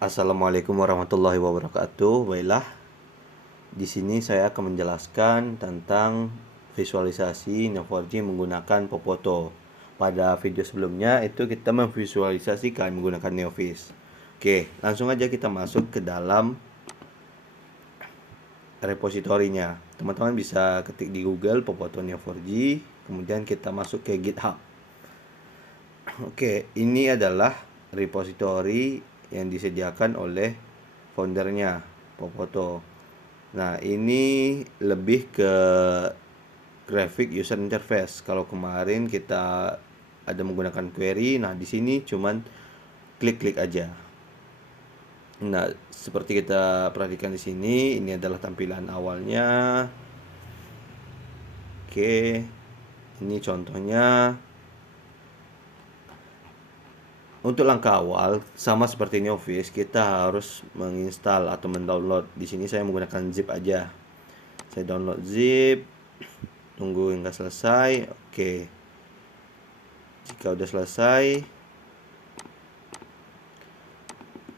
Assalamualaikum warahmatullahi wabarakatuh. Baiklah, di sini saya akan menjelaskan tentang visualisasi Neo4j menggunakan Popoto. Pada video sebelumnya itu kita memvisualisasikan menggunakan Neovis. Oke, langsung aja kita masuk ke dalam repositorinya. Teman-teman bisa ketik di Google Popoto Neo4j, kemudian kita masuk ke GitHub. Oke, ini adalah repositori yang disediakan oleh foundernya, Popoto. Nah, ini lebih ke graphic user interface. Kalau kemarin kita ada menggunakan query, nah di sini cuman klik-klik aja. Nah, seperti kita perhatikan di sini, ini adalah tampilan awalnya. Oke, ini contohnya. Untuk langkah awal, sama seperti Neovis, kita harus menginstal atau mendownload. Di sini saya menggunakan zip aja. Saya download zip, tunggu hingga selesai. Oke, jika udah selesai,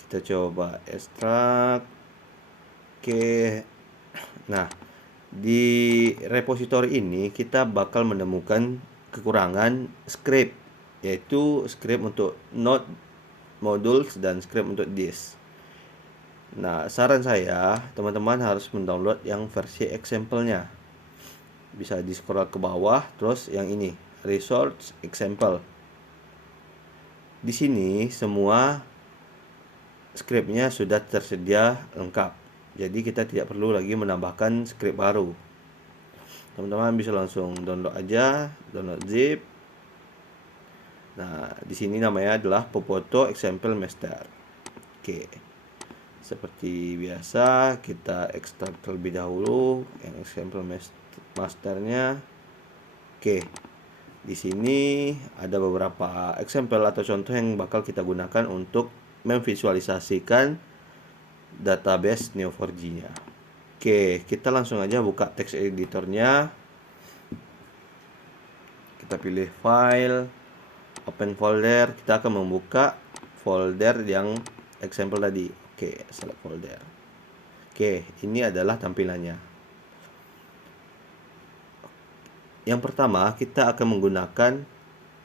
kita coba ekstrak. Oke, nah di repositori ini kita bakal menemukan kekurangan script, yaitu script untuk node, modules, dan script untuk disk. Nah, saran saya teman-teman harus mendownload yang versi example-nya. Bisa di scroll ke bawah, terus yang ini resource example. Di sini semua scriptnya sudah tersedia lengkap, jadi kita tidak perlu lagi menambahkan script baru. Teman-teman bisa langsung download aja, download zip. Nah, di sini namanya adalah Popoto Example Master. Oke, seperti biasa kita ekstrak terlebih dahulu yang example masternya. Oke, di sini ada beberapa example atau contoh yang bakal kita gunakan untuk memvisualisasikan database Neo4j-nya. Oke, kita langsung aja buka text editornya. Kita pilih file, open folder. Kita akan membuka folder yang example tadi. Oke, select folder. Oke, ini adalah tampilannya. Yang pertama, kita akan menggunakan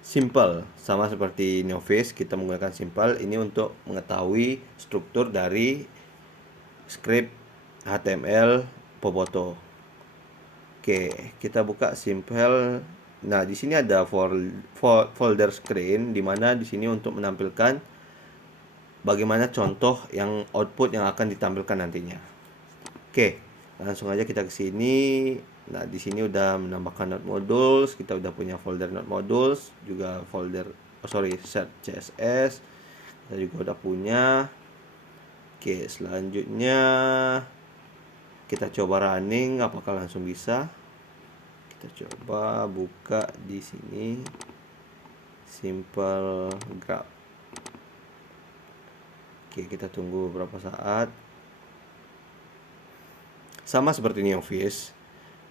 simple. Sama seperti Neovis, kita menggunakan simple ini untuk mengetahui struktur dari script HTML Popoto. Oke, kita buka simple. Nah, di sini ada folder screen, di mana di sini untuk menampilkan bagaimana contoh yang output yang akan ditampilkan nantinya. Oke, langsung aja kita ke sini. Nah, di sini udah menambahkan node modules, kita udah punya folder node modules, juga folder set CSS. Kita juga udah punya. Oke, selanjutnya kita coba running, apakah langsung bisa. Kita coba buka di sini simple graph. Oke, kita tunggu beberapa saat. Sama seperti Neovis,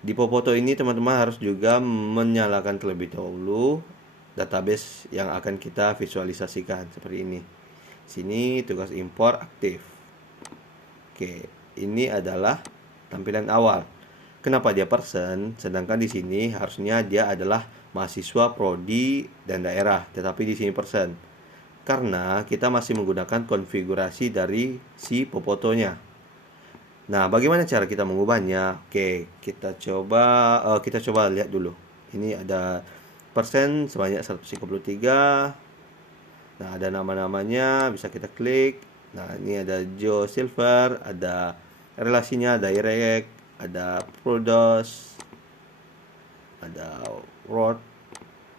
di Popoto ini teman-teman harus juga menyalakan terlebih dahulu database yang akan kita visualisasikan seperti ini. Sini tugas import aktif. Oke, ini adalah tampilan awal. Kenapa dia person? Sedangkan di sini harusnya dia adalah mahasiswa prodi dan daerah, tetapi di sini person. Karena kita masih menggunakan konfigurasi dari si Popotonya. Nah, bagaimana cara kita mengubahnya? Oke, kita coba lihat dulu. Ini ada persen sebanyak 133. Nah, ada nama-namanya, bisa kita klik. Nah, ini ada Joe Silver, ada relasinya direct, ada Prodos, ada Rod,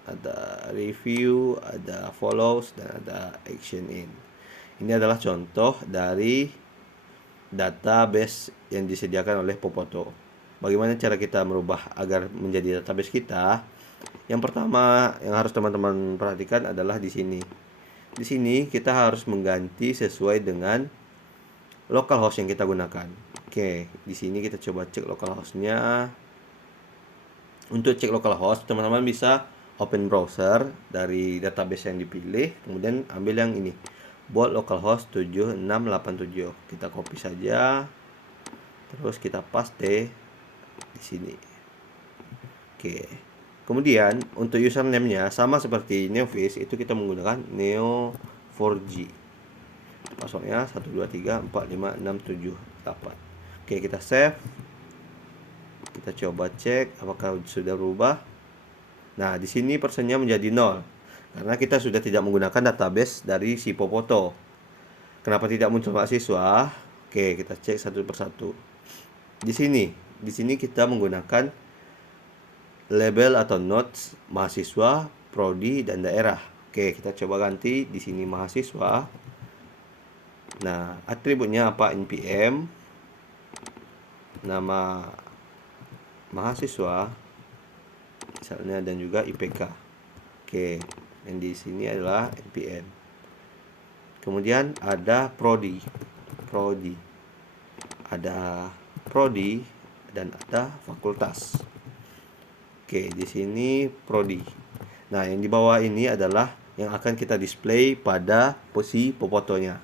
ada review, ada follows, dan ada action in. Ini adalah contoh dari database yang disediakan oleh Popoto. Bagaimana cara kita merubah agar menjadi database kita? Yang pertama yang harus teman-teman perhatikan adalah di sini. Di sini kita harus mengganti sesuai dengan localhost yang kita gunakan. Oke, di sini kita coba cek localhostnya. Untuk cek localhost, teman-teman bisa open browser dari database yang dipilih, kemudian ambil yang ini, buat localhost 7687. Kita copy saja, terus kita paste di sini. Oke. Kemudian untuk username-nya sama seperti Neofish, itu kita menggunakan Neo4j. Passwordnya 123456788. Oke, kita save. Kita coba cek apakah sudah berubah. Nah, di sini persennya menjadi 0 karena kita sudah tidak menggunakan database dari si Popoto. Kenapa tidak muncul mahasiswa? Oke, kita cek satu persatu. Di sini kita menggunakan label atau notes mahasiswa, prodi, dan daerah. Oke, kita coba ganti di sini mahasiswa. Nah, atributnya apa? NPM, nama mahasiswa misalnya, dan juga IPK. Oke, yang di sini adalah NPM. Kemudian ada prodi. Ada prodi dan ada fakultas. Oke, di sini prodi. Nah, yang di bawah ini adalah yang akan kita display pada posisi Popotonya.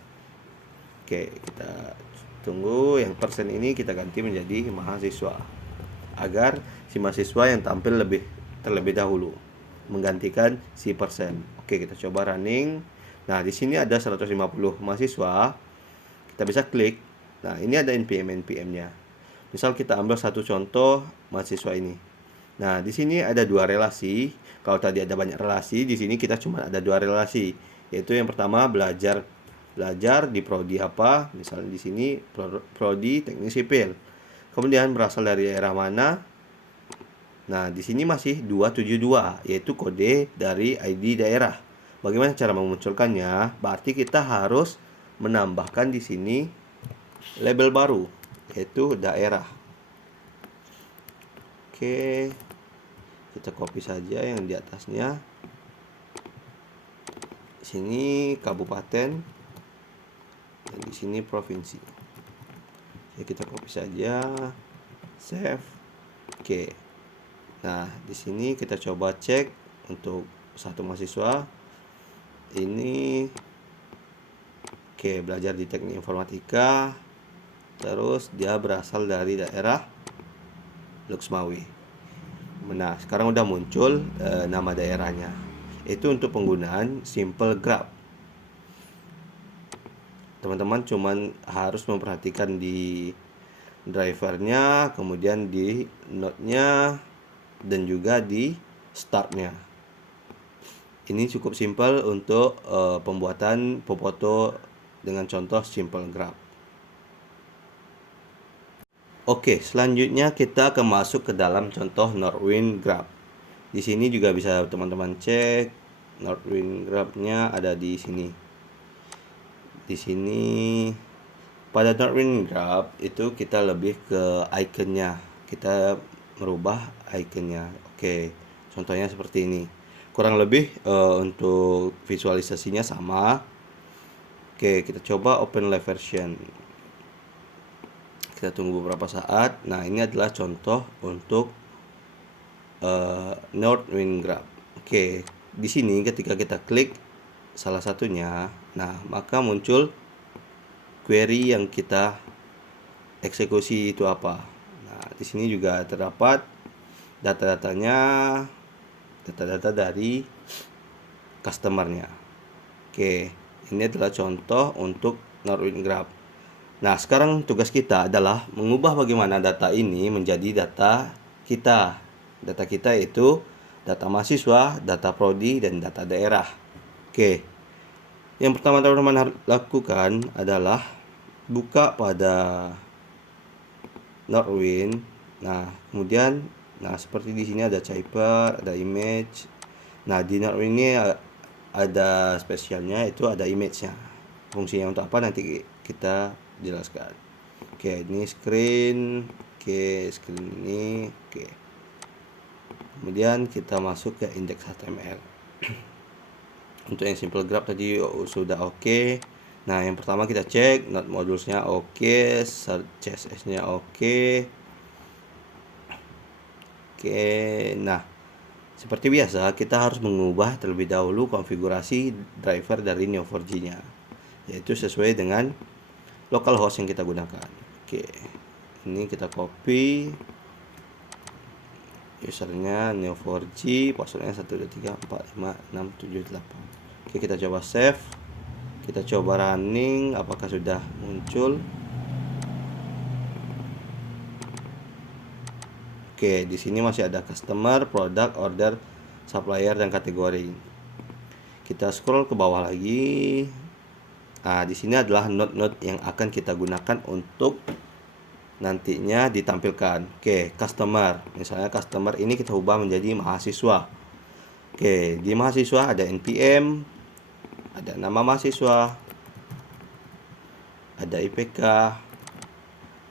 Oke, kita tunggu yang persen ini kita ganti menjadi mahasiswa, agar si mahasiswa yang tampil terlebih dahulu menggantikan si persen. Oke, kita coba running. Nah, di sini ada 150 mahasiswa. Kita bisa klik. Nah, ini ada NPM-nya. Misal kita ambil satu contoh mahasiswa ini. Nah, di sini ada dua relasi. Kalau tadi ada banyak relasi, di sini kita cuma ada dua relasi. Yaitu yang pertama belajar di prodi apa? Misalnya di sini prodi teknik sipil. Kemudian berasal dari daerah mana? Nah, di sini masih 272, yaitu kode dari ID daerah. Bagaimana cara memunculkannya? Berarti kita harus menambahkan di sini label baru, yaitu daerah. Oke, kita copy saja yang di atasnya. Di sini kabupaten, dan di sini provinsi. Oke, kita copy saja, save. Oke. Nah, di sini kita coba cek untuk satu mahasiswa ini. Oke, belajar di teknik informatika, terus dia berasal dari daerah Luxmawi. Nah, sekarang udah muncul nama daerahnya. Itu untuk penggunaan simple graph. Teman-teman cuman harus memperhatikan di drivernya, kemudian di node-nya, dan juga di startnya. Ini cukup simple untuk pembuatan Popoto dengan contoh simple graph. Oke, selanjutnya kita akan masuk ke dalam contoh Northwind graph. Di sini juga bisa teman-teman cek Northwind graph-nya ada di sini. Di sini pada Northwind graph itu kita lebih ke ikonnya. Kita merubah ikonnya. Oke, contohnya seperti ini. Kurang lebih untuk visualisasinya sama. Oke, kita coba open live version. Kita tunggu beberapa saat. Nah, ini adalah contoh untuk Northwind graph. Oke, di sini ketika kita klik salah satunya, nah maka muncul query yang kita eksekusi itu apa. Nah, di sini juga terdapat data-data dari customernya. Oke, ini adalah contoh untuk Northwind graph. Nah, sekarang tugas kita adalah mengubah bagaimana data ini menjadi data kita. Data kita itu data mahasiswa, data prodi, dan data daerah. Oke, yang pertama teman-teman harus lakukan adalah buka pada Northwind. Nah, kemudian seperti di sini ada Cyper, ada image. Nah, di Northwind ini ada spesialnya, itu ada image-nya. Fungsinya untuk apa nanti kita jelaskan. Oke, ini screen. Oke, screen ini. Oke. Kemudian kita masuk ke index.html. Untuk yang simple graph tadi sudah oke. Nah, yang pertama kita cek node modulesnya oke, CSS-nya oke. Oke, nah seperti biasa kita harus mengubah terlebih dahulu konfigurasi driver dari Neo4j-nya. yaitu sesuai dengan localhost yang kita gunakan. Oke, ini kita copy usernya neo4j, passwordnya 123456778. Oke, kita coba save, kita coba running, apakah sudah muncul. Oke, di sini masih ada customer, product, order, supplier, dan kategori. Kita scroll ke bawah lagi. Nah, di sini adalah node-node yang akan kita gunakan untuk nantinya ditampilkan. Oke, customer. Misalnya customer ini kita ubah menjadi mahasiswa. Oke, di mahasiswa ada NPM, ada nama mahasiswa, ada IPK,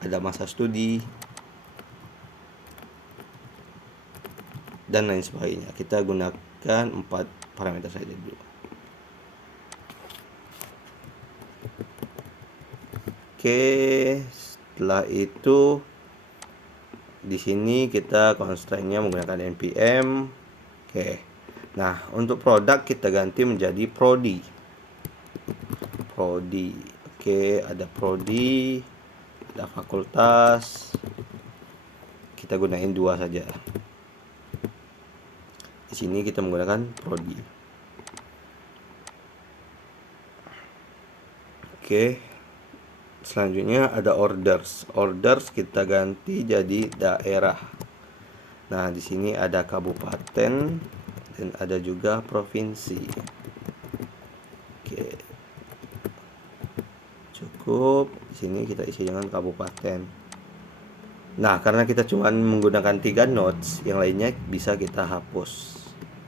ada masa studi, dan lain sebagainya. Kita gunakan 4 parameter saja dulu. Oke, setelah itu di sini kita constraint-nya menggunakan npm. Oke. Nah, untuk produk kita ganti menjadi prodi. Oke, ada prodi, ada fakultas. Kita gunain 2 saja. Di sini kita menggunakan prodi. Oke. Selanjutnya ada orders. Orders kita ganti jadi daerah. Nah, di sini ada kabupaten dan ada juga provinsi. Oke. Cukup. Di sini kita isi dengan kabupaten. Nah, karena kita cuma menggunakan 3 nodes, yang lainnya bisa kita hapus.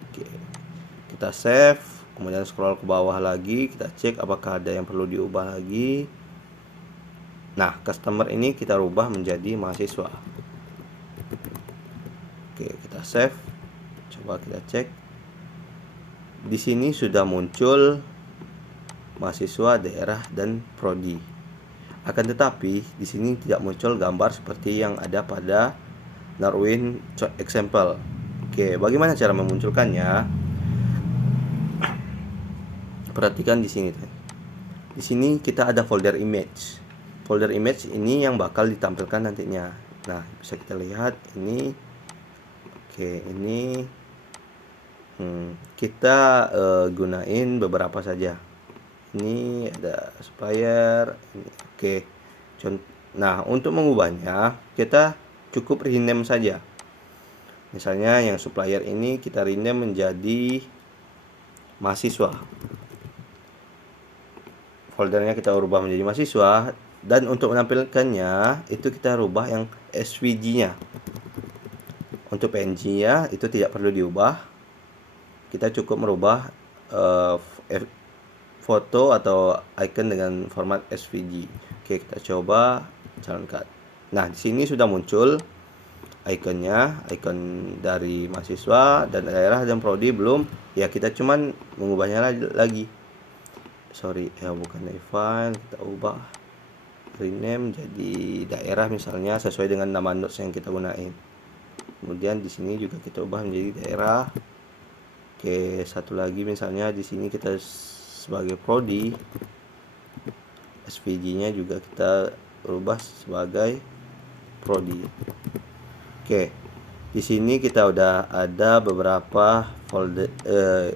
Oke. Kita save, kemudian scroll ke bawah lagi, kita cek apakah ada yang perlu diubah lagi. Nah, customer ini kita rubah menjadi mahasiswa. Oke, kita save. Coba kita cek. Di sini sudah muncul mahasiswa, daerah, dan prodi. Akan tetapi di sini tidak muncul gambar seperti yang ada pada Darwin example. Oke, bagaimana cara memunculkannya? Perhatikan di sini. Di sini kita ada folder image. Folder image ini yang bakal ditampilkan nantinya. Nah, bisa kita lihat ini. Oke, ini kita gunain beberapa saja. Ini ada supplier. Oke. Nah, untuk mengubahnya kita cukup rename saja. Misalnya yang supplier ini kita rename menjadi mahasiswa. Foldernya kita ubah menjadi mahasiswa, dan untuk menampilkannya itu kita rubah yang SVG-nya. Untuk PNG-nya itu tidak perlu diubah. Kita cukup merubah foto atau icon dengan format SVG. Oke, kita coba jalankan. Nah, di sini sudah muncul ikonnya, ikon dari mahasiswa dan daerah dan prodi belum. Ya, kita cuman mengubahnya lagi. Bukan dari file, kita ubah rename jadi daerah misalnya sesuai dengan nama nodes yang kita gunain. Kemudian di sini juga kita ubah menjadi daerah. Oke, satu lagi misalnya di sini kita sebagai prodi, SVG-nya juga kita ubah sebagai prodi. Oke, di sini kita udah ada beberapa folder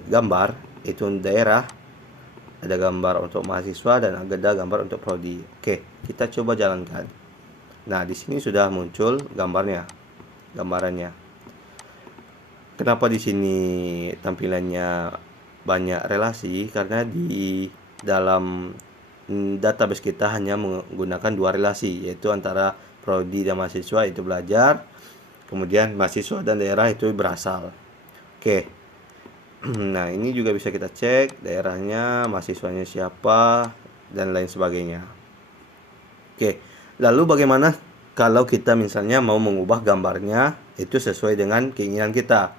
gambar, itu daerah, ada gambar untuk mahasiswa dan ada gambar untuk prodi. Oke, kita coba jalankan. Nah, di sini sudah muncul gambarannya. Kenapa di sini tampilannya banyak relasi? Karena di dalam database kita hanya menggunakan 2 relasi, yaitu antara prodi dan mahasiswa itu belajar, kemudian mahasiswa dan daerah itu berasal. Oke. Nah, ini juga bisa kita cek daerahnya, mahasiswanya siapa, dan lain sebagainya. Oke, lalu bagaimana kalau kita misalnya mau mengubah gambarnya itu sesuai dengan keinginan kita?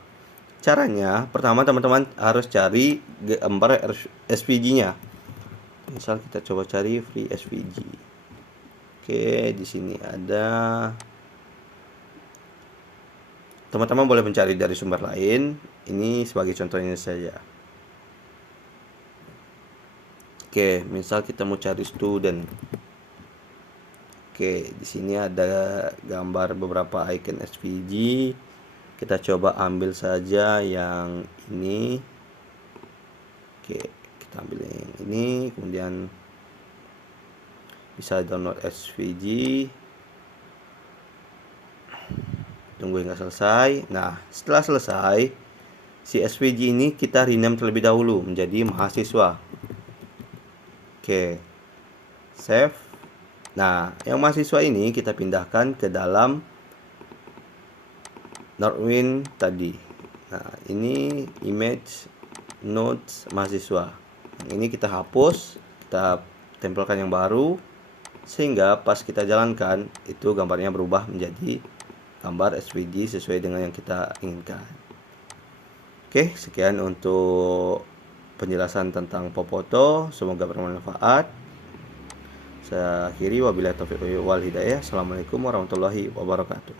Caranya, pertama teman-teman harus cari gambar SVG-nya. Misal kita coba cari free SVG. Oke, di sini ada. Teman-teman boleh mencari dari sumber lain. Ini sebagai contohnya saja. Oke, misal kita mau cari student. Oke, di sini ada gambar beberapa icon SVG. Kita coba ambil saja yang ini. Oke, kita ambil yang ini, kemudian bisa download SVG. Tunggu hingga selesai. Nah, setelah selesai, si SVG ini kita rename terlebih dahulu menjadi mahasiswa. Oke, save. Nah, yang mahasiswa ini kita pindahkan ke dalam Northwind tadi. Nah, ini image notes mahasiswa. Yang ini kita hapus, kita tempelkan yang baru, sehingga pas kita jalankan itu gambarnya berubah menjadi gambar SVG sesuai dengan yang kita inginkan. Oke, sekian untuk penjelasan tentang Popoto, semoga bermanfaat. Saya akhiri, wabillahi taufiq wal hidayah. Assalamualaikum warahmatullahi wabarakatuh.